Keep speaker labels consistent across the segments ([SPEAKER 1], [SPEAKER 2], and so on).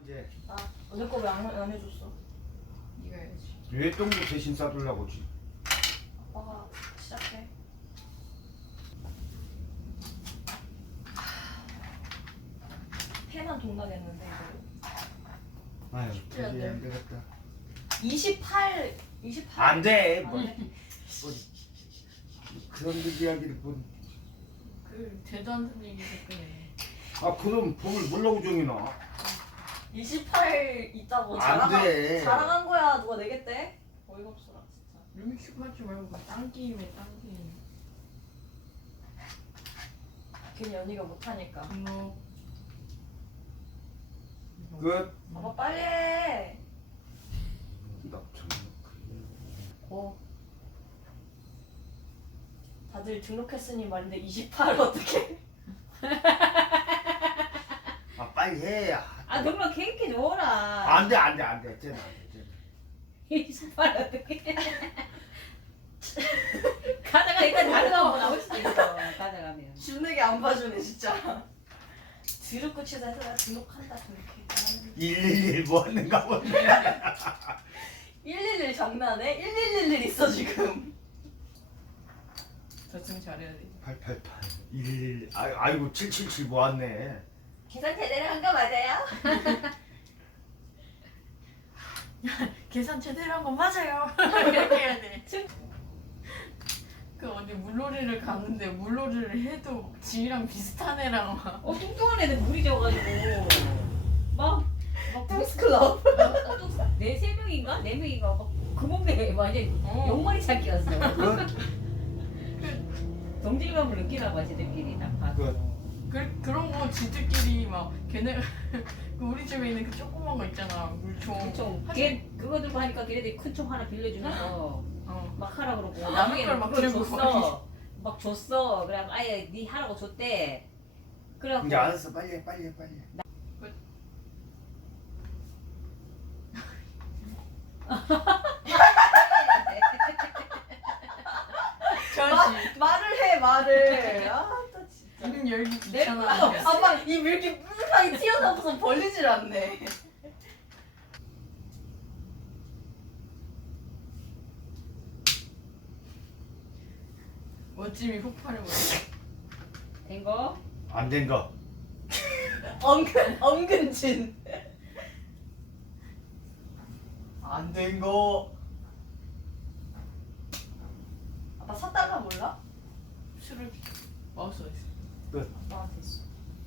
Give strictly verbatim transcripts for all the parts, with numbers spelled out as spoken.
[SPEAKER 1] 이제.
[SPEAKER 2] 아, 내 거 왜 안 안 해줬어?
[SPEAKER 3] 네가 해야지.
[SPEAKER 1] 외동도 대신 싸주려고 지.
[SPEAKER 2] 아빠가 시작해. 패만 동나겠는데 이거.
[SPEAKER 1] 아유,
[SPEAKER 3] 쉽지 않네.
[SPEAKER 1] 도저히 안 되겠다.
[SPEAKER 2] 이십팔, 이십팔.
[SPEAKER 1] 안 돼.
[SPEAKER 2] 안
[SPEAKER 1] 뭐,
[SPEAKER 2] 돼?
[SPEAKER 1] 뭐 그런 이야기를 뭐.
[SPEAKER 3] 그 대도 안 되는 얘기를 그래.
[SPEAKER 1] 아 그럼 법을 몰라고 정이나.
[SPEAKER 2] 이십팔 있다고
[SPEAKER 1] 안
[SPEAKER 2] 자랑한,
[SPEAKER 1] 돼.
[SPEAKER 2] 자랑한 거야. 누가 내겠대? 어이가 없어라 진짜.
[SPEAKER 3] 루미큐브 하지 말고 딴 게임에 딴 게임.
[SPEAKER 2] 괜히 연희가 못하니까.
[SPEAKER 3] 이거.
[SPEAKER 1] 끝.
[SPEAKER 2] 아빠 빨리 해.
[SPEAKER 1] 낙천.
[SPEAKER 2] 어. 다들 등록했으니 말인데 이십팔 어떻게?
[SPEAKER 1] 아 빨리 해.
[SPEAKER 4] 아 그러면 케이크 줘라.
[SPEAKER 1] 안돼 안돼 안돼. 쟤는 안돼. 쟤는.
[SPEAKER 4] 이십팔 어떻게? 가다가 일단 다른 거 한번 나올 수도 있어. 가져가면.
[SPEAKER 2] 준에게 안 봐주네 진짜. 드럽고치다 해서 나 등록한다 등록해.
[SPEAKER 1] 일일일 뭐 하는가 보네.
[SPEAKER 2] 일일일 장난해? 일일일일 있어 지금.
[SPEAKER 3] 저승 잘해야 돼.
[SPEAKER 1] 팔팔팔 일일 아이 아이고 칠칠칠 모았네.
[SPEAKER 2] 계산 제대로 한 거 맞아요?
[SPEAKER 3] 계산 제대로 한 거 맞아요. 이렇게 해야 돼. 그 어디 물놀이를 가는데 물놀이를 해도 지희랑 비슷한 애랑 막
[SPEAKER 4] 어 뚱뚱한 애들 물이 져가지고 막막
[SPEAKER 2] 뚱스클럽.
[SPEAKER 4] 네세 명인가 네 명인가 막 구멍에 완전
[SPEAKER 3] 어.
[SPEAKER 4] 용머리 찾기였어.
[SPEAKER 1] 끝.
[SPEAKER 4] 동질감을 느끼나 봐 쟤들끼리 딱 봐도.
[SPEAKER 1] 끝.
[SPEAKER 3] 그, 그런 거 지들끼리 막 걔네 그 우리 집에 있는 그 조그만 거 있잖아 물총.
[SPEAKER 4] 그쵸.
[SPEAKER 3] 사실-
[SPEAKER 4] 걔 그거 들고 하니까 걔네들이 큰 총 하나 빌려주면서
[SPEAKER 3] 어.
[SPEAKER 4] 막 하라 그러고
[SPEAKER 3] 남의
[SPEAKER 4] 나중에
[SPEAKER 3] 걸 막
[SPEAKER 4] 그걸
[SPEAKER 3] 들고
[SPEAKER 4] 줬어. 막 줬어. 그래 아예 네 하라고 줬대. 그래갖고
[SPEAKER 1] 이제 알았어 빨리 해 빨리 해 빨리 해.
[SPEAKER 3] 저지.
[SPEAKER 2] 말을 해 말을. 아또 진짜.
[SPEAKER 3] 입 열기
[SPEAKER 4] 내
[SPEAKER 3] 귀찮아.
[SPEAKER 2] 아빠 이 밀기 뿔하게 튀어나와서 벌리질 않네.
[SPEAKER 3] 멋짐이 폭발해 버려.
[SPEAKER 4] 된 거?
[SPEAKER 1] 안 된 거.
[SPEAKER 2] 엉근 엉근진.
[SPEAKER 1] 안 된 거.
[SPEAKER 2] 아빠 사달라 몰라?
[SPEAKER 3] 술을 마우스 어디 있어?
[SPEAKER 2] 아빠한테 있어.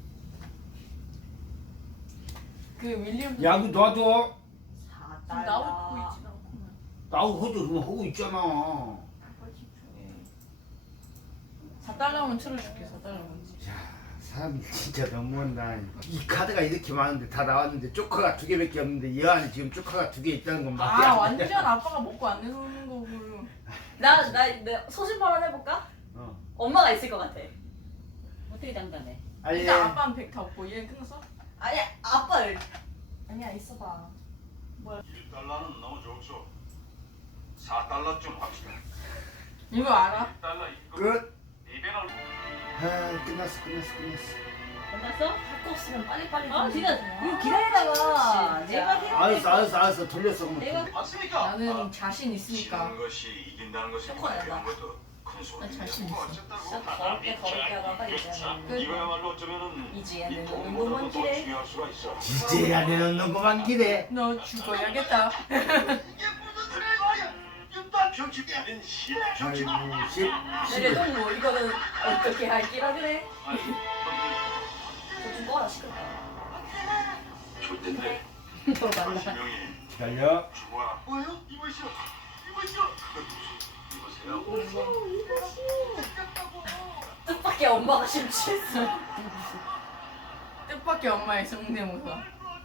[SPEAKER 3] 그 윌리엄
[SPEAKER 1] 야구 놔둬.
[SPEAKER 2] 사달라.
[SPEAKER 3] 나오고 있진 않구만.
[SPEAKER 1] 나하고 허도 그럼 하고 있잖아.
[SPEAKER 3] 아빠 집중해. 사 달러면 틀어줄게. 사 달러면.
[SPEAKER 1] 사람이 진짜 너무한다. 이 카드가 이렇게 많은데 다 나왔는데 조커가 두 개밖에 없는데 이 안에 지금 조커가 두 개 있다는 건 말이
[SPEAKER 3] 아
[SPEAKER 1] 안 돼.
[SPEAKER 3] 완전 아빠가 먹고 안 내놓는 거고.
[SPEAKER 2] 나나 소신 발언 해볼까?
[SPEAKER 1] 어.
[SPEAKER 2] 엄마가 있을 것 같아.
[SPEAKER 4] 어떻게 장담해?
[SPEAKER 1] 알리.
[SPEAKER 3] 일단 아빠는 백 다 없고 얘는 끝났어?
[SPEAKER 2] 아니야 아빠를. 아니야 있어봐.
[SPEAKER 5] 일 달러는 너무 좋죠. 사 달러쯤 합시다.
[SPEAKER 3] 이거 알아?
[SPEAKER 5] 일 달러 입금.
[SPEAKER 1] 끝.
[SPEAKER 5] 이백을
[SPEAKER 1] 아 끝났어 끝났어 끝났어.
[SPEAKER 4] 끝났어?
[SPEAKER 2] 할 거 없으면 빨리빨리.
[SPEAKER 4] 아 진짜
[SPEAKER 2] 좀
[SPEAKER 4] 이거 기다리다가
[SPEAKER 2] 진짜.
[SPEAKER 4] 내가 해야
[SPEAKER 1] 알았어 알았어 알았어 돌렸어 그럼.
[SPEAKER 4] 내가
[SPEAKER 5] 맞습니까?
[SPEAKER 3] 나는 자신 있으니까.
[SPEAKER 5] 지는 것이 이긴다는 것은
[SPEAKER 2] 조커야, 나.
[SPEAKER 5] 그런 것도 큰 소리.
[SPEAKER 3] 나 자신 있어.
[SPEAKER 2] 진짜 더럽게 더럽게 하다가 이제는
[SPEAKER 5] 이거야말로 어쩌면은
[SPEAKER 2] 이지혜는
[SPEAKER 5] 이 돈보다도
[SPEAKER 2] 운동원
[SPEAKER 5] 더
[SPEAKER 2] 길에.
[SPEAKER 5] 중요할 수가 있어.
[SPEAKER 1] 이제야 내놓는 것만 기대.
[SPEAKER 3] 너 죽어야겠다.
[SPEAKER 5] 이게 무슨 소리야? 이딴 병치기 아닌 시 병치기.
[SPEAKER 1] 아이고 십
[SPEAKER 2] 내래
[SPEAKER 1] 십.
[SPEAKER 2] 동무 이거는 어떻게 할 기라 그래?
[SPEAKER 5] 아니,
[SPEAKER 2] 저좀 꺼라 시끄럽다.
[SPEAKER 5] 줄 텐데.
[SPEAKER 4] 돌아간다.
[SPEAKER 5] 신명이
[SPEAKER 1] 기다려.
[SPEAKER 5] 주거라. 뭐요? 이보시오. 이보시오. 이보세요.
[SPEAKER 2] 뜻밖의 엄마가 심취했어.
[SPEAKER 3] 뜻밖의 엄마의 성대모사.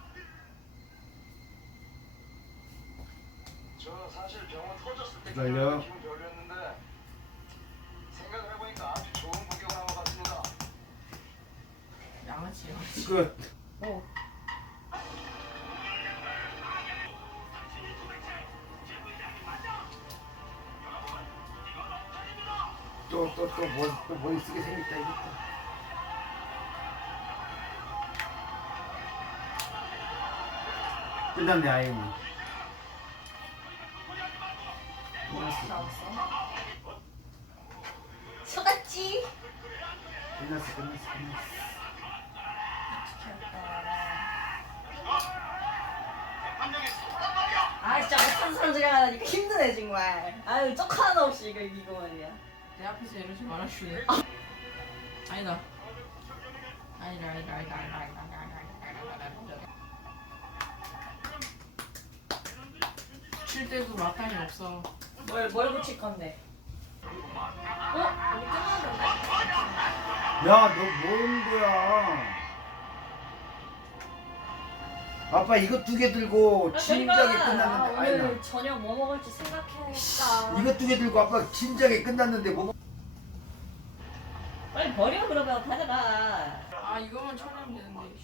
[SPEAKER 5] 저 사실 병원 터졌을 때
[SPEAKER 1] 기다려.
[SPEAKER 5] 기분 별로였는데 생각을 해보니까 아주 좋은 구경을 한것 같습니다.
[SPEAKER 3] 양아치 양아치.
[SPEAKER 1] 끝.
[SPEAKER 4] 어.
[SPEAKER 1] 또또또뭐또 머리 쓰게 생겼다 이거. 끝났네 아예.
[SPEAKER 2] 나왔어.
[SPEAKER 4] 속았지?
[SPEAKER 1] 끝났어 끝났어 끝났어.
[SPEAKER 2] 아 진짜 못하는 사람 중에 하나니까 힘드네 정말. 아유 쩍 하나 없이 이거 이거 말이야.
[SPEAKER 3] 내 앞에서 이러지 말아주네. 아니다. 아니다, 아니다, 아니다, 아니다, 아니다, 아니다, 아니다. 칠 때도 마땅히 없어.
[SPEAKER 2] 뭘뭘 붙일 건데? 어? 여기 끝나는데?
[SPEAKER 1] 야 너 뭐하는 거야? 아빠 이거 두 개 들고 진작에 끝났는데 아니 나
[SPEAKER 2] 오늘 저녁 뭐 먹을지 생각해야겠다.
[SPEAKER 1] 이거 두 개 들고 아빠 진작에 끝났는데 뭐?
[SPEAKER 4] 빨리 버려 그러면 가져가.
[SPEAKER 3] 아, 이거만 처리하면 되는데.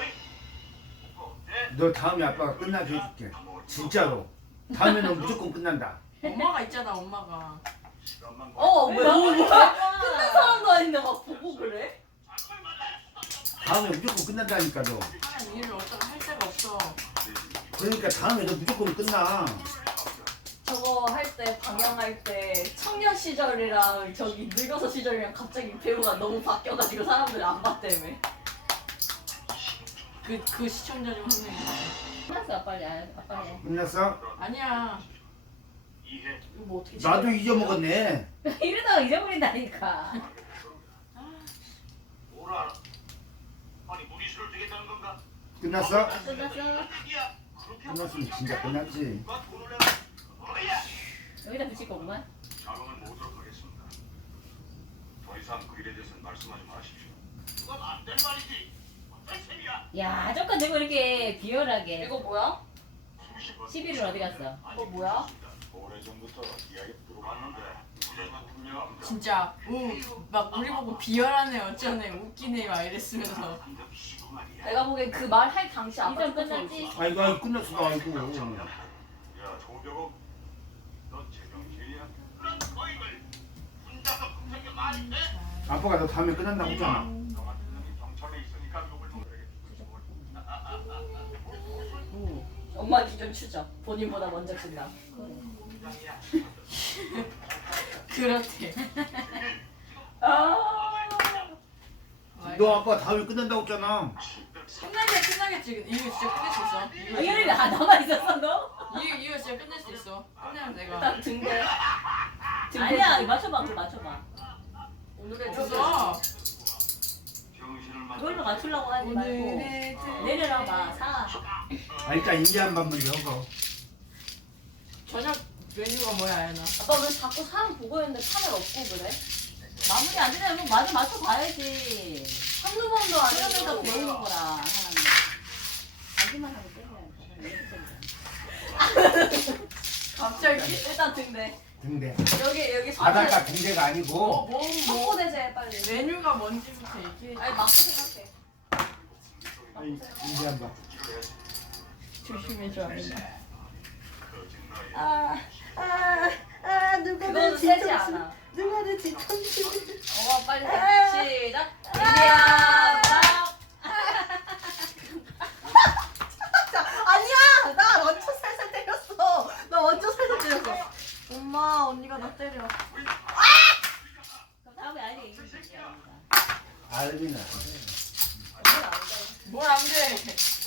[SPEAKER 1] 너 다음에 아빠가 끝나게 해줄게. 진짜로. 다음에는 무조건 끝난다.
[SPEAKER 3] 엄마가 있잖아, 엄마가.
[SPEAKER 2] 어 뭐야?
[SPEAKER 4] 뭐,
[SPEAKER 2] 끝난 사람도 아닌데 막 보고 그래?
[SPEAKER 1] 다음에 무조건 끝난다니까 너.
[SPEAKER 3] 하는 일을 어쩌고 할 데가 없어.
[SPEAKER 1] 그러니까 다음에 너 무조건 끝나.
[SPEAKER 2] 저거 할 때 방영할 때 청년 시절이랑 저기 늙어서 시절이랑 갑자기 배우가 너무 바뀌어가지고 사람들이 안 봤다며.
[SPEAKER 3] 그, 그 시청자 중 한 명이.
[SPEAKER 4] 끝났어 빨리. 아, 빨리.
[SPEAKER 1] 끝났어?
[SPEAKER 3] 아니야.
[SPEAKER 5] 이해.
[SPEAKER 3] 이거 뭐 어떻게
[SPEAKER 1] 나도
[SPEAKER 3] 지내?
[SPEAKER 1] 잊어먹었네.
[SPEAKER 4] 이러다가 잊어버린다니까.
[SPEAKER 5] 뭘 알아? 아니 무리수를 두겠다는 건가?
[SPEAKER 1] 끝났어?
[SPEAKER 4] 끝났어.
[SPEAKER 5] 야, 그렇게
[SPEAKER 1] 끝났으면 진짜 끝났지.
[SPEAKER 5] 누가 돈을 내라. 뭐야?
[SPEAKER 4] 여기다 붙일 거구만.
[SPEAKER 5] 자금을 모으도록 하겠습니다. 더 이상 그 일에 대해서는 말씀하지 마십시오. 그건 안 될 말이지. 어떤 셈이야?
[SPEAKER 4] 야 저건 되고 이렇게 비열하게.
[SPEAKER 2] 이거 뭐야?
[SPEAKER 4] 십일은 어디 갔어?
[SPEAKER 2] 이거 뭐야?
[SPEAKER 5] 오래전부터 이야기 들어봤는데 내가 분명
[SPEAKER 3] 진짜, 우, 막 우리 보고 비열하네, 어쩌네, 웃기네, 막 이랬으면서.
[SPEAKER 5] 안답시고 말이야.
[SPEAKER 2] 내가 보기엔 그 말 할 당시 아빠
[SPEAKER 4] 이전 끝났지?
[SPEAKER 1] 아이고 아이고 끝났어 아이고.
[SPEAKER 5] 야 조병호, 너 제정신이야? 그런 거임을 혼자서 분석이 말이 돼?
[SPEAKER 1] 아빠가 너 다음에 끝난다고 했잖아.
[SPEAKER 5] 너 같은 놈이 경찰에 있으니까 욕을 먹으려겠지.
[SPEAKER 2] 엄마 기준 추적. 본인보다 먼저 준다.
[SPEAKER 3] 그렇대.
[SPEAKER 2] 아.
[SPEAKER 1] 너 아빠 다음에 끝난다고 했잖아.
[SPEAKER 3] 끝나게, 끝나겠지. 이거 진짜 끝낼 수 있어.
[SPEAKER 4] 아,
[SPEAKER 3] 이거,
[SPEAKER 4] 이러면
[SPEAKER 3] 이거,
[SPEAKER 4] 아 남아 있었어 너?
[SPEAKER 3] 이거, 이거 진짜 끝낼 수 있어. 끝내면 내가.
[SPEAKER 2] 딱 등대. 등대
[SPEAKER 4] 아니야
[SPEAKER 2] 주제.
[SPEAKER 4] 맞춰봐 그거 맞춰봐.
[SPEAKER 2] 오늘의
[SPEAKER 3] 없어.
[SPEAKER 5] 정신을
[SPEAKER 4] 그걸로 맞추려고 하지 말고
[SPEAKER 3] 오늘의
[SPEAKER 4] 내려놔 봐 사.
[SPEAKER 1] 아 일단 인제 한 번 먼저 하고.
[SPEAKER 3] 저녁 메뉴가 뭐야, 아연아?
[SPEAKER 2] 아빠 왜 자꾸 사람 보고 있는데 카메라 없고 그래?
[SPEAKER 4] 마무리 안 되면 맞아 맞춰봐야지.
[SPEAKER 2] 한두 번도 안
[SPEAKER 4] 그러면서
[SPEAKER 2] 해서
[SPEAKER 4] 배우는 거라 사람들. 자기만 하고 때려야
[SPEAKER 3] 갑자기?
[SPEAKER 2] 일단 등대.
[SPEAKER 1] 등대.
[SPEAKER 2] 여기 여기
[SPEAKER 1] 바닷가
[SPEAKER 2] 서재.
[SPEAKER 1] 등대가
[SPEAKER 3] 뭐,
[SPEAKER 1] 아니고
[SPEAKER 3] 뭐, 뭐.
[SPEAKER 2] 석고대제 빨리.
[SPEAKER 3] 메뉴가 뭔지부터 얘기해.
[SPEAKER 2] 아니 맞고 생각해.
[SPEAKER 1] 아이, 인제 한 번.
[SPEAKER 3] 조심해줘, 아연아.
[SPEAKER 2] 아, 아, 아, 누가 그건 세지 않아.
[SPEAKER 1] 누가 내 뒤통수.
[SPEAKER 2] 어, 빨리 해. 시작. 이야, 아니야, 나 완전 살살 때렸어. 나 완전 살살 때렸어. 엄마, 언니가 나 때려.
[SPEAKER 4] 다음에 아니 이거 진짜.
[SPEAKER 1] 알빈아.
[SPEAKER 3] 뭘 안 돼?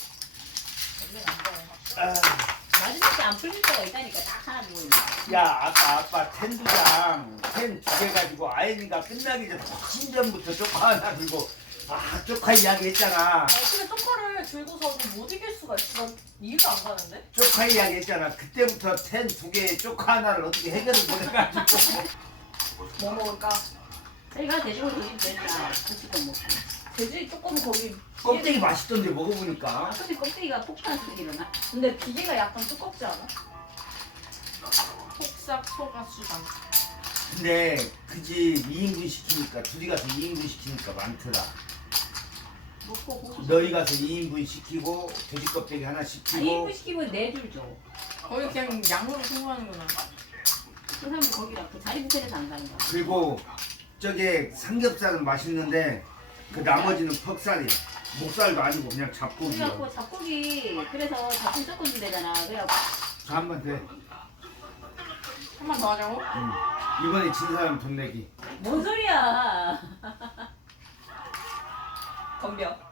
[SPEAKER 1] 아,
[SPEAKER 4] 마지막에 안 풀릴 때가 있다니까 딱 하나 보고 있는 거.
[SPEAKER 1] 야 아까 아빠 텐두장 텐 두 개 가지고 아연이가 끝나기 전에 훨씬 전부터 쪼카 하나 들고 아 쪼카 이야기 했잖아.
[SPEAKER 2] 아니, 근데 쪼커를 들고서도 못 이길 수가 있어. 난 이해가 안 가는데?
[SPEAKER 1] 쪼카 이야기 했잖아. 그때부터 텐 두 개 쪼카 하나를 어떻게 해결을 못해가지고
[SPEAKER 2] 뭐 먹을까?
[SPEAKER 4] 저희가 돼지고기 조심 된다. 같이 거 먹고.
[SPEAKER 2] 돼지 조금 거기.
[SPEAKER 1] 껍데기 맛있던데 먹어보니까.
[SPEAKER 4] 어차피 껍데기가 폭탄 속이 일어나.
[SPEAKER 2] 근데 비계가 약간 두껍지 않아?
[SPEAKER 3] 폭삭 소가 수당.
[SPEAKER 1] 근데 그지 이 인분 시키니까 둘이 가서 이 인분 시키니까 많더라. 너희 가서 이 인분 시키고 돼지 껍데기 하나
[SPEAKER 4] 아,
[SPEAKER 1] 시키고
[SPEAKER 4] 일부 시키면 네 줄 줘.
[SPEAKER 3] 거의 그냥 양으로 승부하는구나.
[SPEAKER 4] 그 사람은 거기가 그 자리 부채에서 안 가는 거야.
[SPEAKER 1] 그리고 저게 삼겹살은 맛있는데 그 나머지는 퍽살이야. 목살도 아니고 그냥 잡고기야.
[SPEAKER 4] 그래갖고 잡고기 그래서 잡고기 조금 주되잖아. 그래갖고
[SPEAKER 1] 자, 한 번 돼.
[SPEAKER 3] 한 번 더 하자고?
[SPEAKER 1] 응. 이번에 진 사람 돈 내기.
[SPEAKER 4] 뭔 소리야?
[SPEAKER 2] 덤벼.